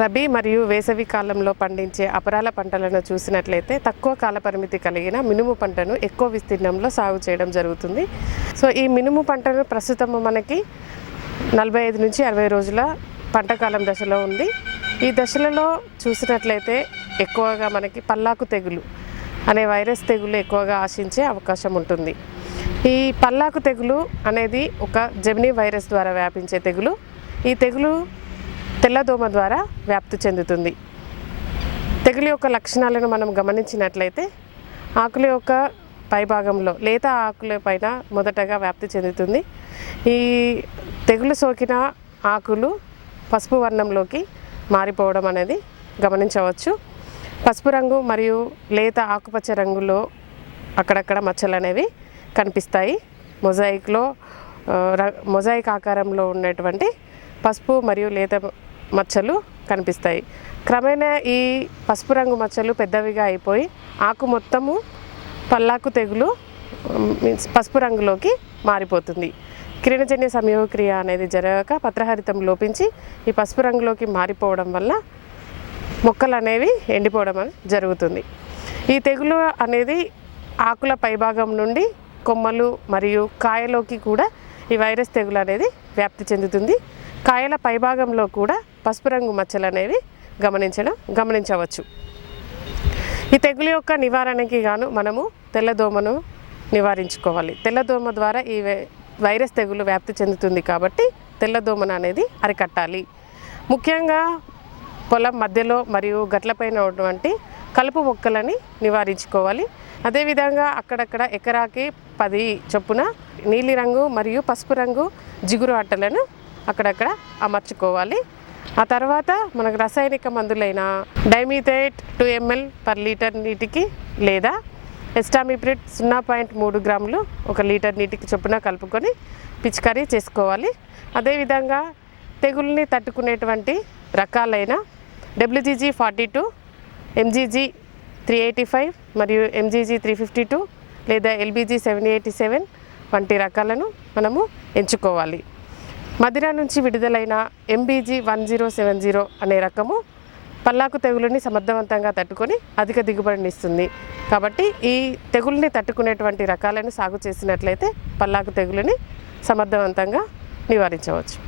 రబీ మరియు వేసవి కాలంలో పండించే అపరాల పంటలను చూసినట్లయితే తక్కువ కాల పరిమితి కలిగిన మినుము పంటను ఎక్కువ విస్తీర్ణంలో సాగు చేయడం జరుగుతుంది. సో ఈ మినుము పంటను ప్రస్తుతం మనకి 45 నుంచి 60 రోజుల పంటకాలం దశలో ఉంది. ఈ దశలలో చూసినట్లయితే ఎక్కువగా మనకి పల్లాకు తెగులు అనే వైరస్ తెగులు ఎక్కువగా ఆశించే అవకాశం ఉంటుంది. ఈ పల్లాకు తెగులు అనేది ఒక జెమినీ వైరస్ ద్వారా వ్యాపించే తెగులు. ఈ తెగులు తెల్లదోమ ద్వారా వ్యాప్తి చెందుతుంది. తెగులు యొక్క లక్షణాలను మనం గమనించినట్లయితే ఆకుల యొక్క పైభాగంలో లేత ఆకుల పైన మొదటగా వ్యాప్తి చెందుతుంది. ఈ తెగులు సోకిన ఆకులు పసుపు వర్ణంలోకి మారిపోవడం అనేది గమనించవచ్చు. పసుపు రంగు మరియు లేత ఆకుపచ్చ రంగులో అక్కడక్కడ మచ్చలు అనేవి కనిపిస్తాయి. మొజాయిక్ ఆకారంలో ఉన్నటువంటి పసుపు మరియు లేత మచ్చలు కనిపిస్తాయి. క్రమేణా ఈ పసుపు రంగు మచ్చలు పెద్దవిగా అయిపోయి ఆకు మొత్తము పల్లాకు తెగులు పసుపు రంగులోకి మారిపోతుంది. కిరణజన్య సంయోగక్రియ అనేది జరగక పత్రహరితం లోపించి ఈ పసుపు రంగులోకి మారిపోవడం వల్ల మొక్కలు అనేవి ఎండిపోవడం జరుగుతుంది. ఈ తెగులు అనేది ఆకుల పైభాగం నుండి కొమ్మలు మరియు కాయలోకి కూడా ఈ వైరస్ తెగులు అనేది వ్యాప్తి చెందుతుంది. కాయల పైభాగంలో కూడా పసుపు రంగు మచ్చలు అనేవి గమనించవచ్చు. ఈ తెగులు యొక్క నివారణకి గాను మనము తెల్లదోమను నివారించుకోవాలి. తెల్లదోమ ద్వారా ఈ వైరస్ తెగులు వ్యాప్తి చెందుతుంది కాబట్టి తెల్లదోమను అనేది అరికట్టాలి. ముఖ్యంగా పొలం మధ్యలో మరియు గట్లపైన ఉన్నటువంటి కలుపు మొక్కలని నివారించుకోవాలి. అదేవిధంగా అక్కడక్కడ ఎకరాకి 10 చొప్పున నీలిరంగు మరియు పసుపు రంగు జిగురు అట్టలను అక్కడక్కడ అమర్చుకోవాలి. ఆ తర్వాత మనకు రసాయనిక మందులైన డైమిథేట్ 2 ml per లీటర్ నీటికి లేదా ఎస్టామిప్రిడ్ 0.3 గ్రాములు 1 లీటర్ నీటికి చొప్పున కలుపుకొని పిచికారీ చేసుకోవాలి. అదేవిధంగా తెగుల్ని తట్టుకునేటువంటి రకాలైన WGG42, MGG 385 మరియు MGG 352 లేదా LBG 787 వంటి రకాలను మనము ఎంచుకోవాలి. మదిర నుంచి విడుదలైన MBG 1070 అనే రకము పల్లాకు తెగులుని సమర్థవంతంగా తట్టుకొని అధిక దిగుబడిని ఇస్తుంది. కాబట్టి ఈ తెగుల్ని తట్టుకునేటువంటి రకాలను సాగు చేసినట్లయితే పల్లాకు తెగులుని సమర్థవంతంగా నివారించవచ్చు.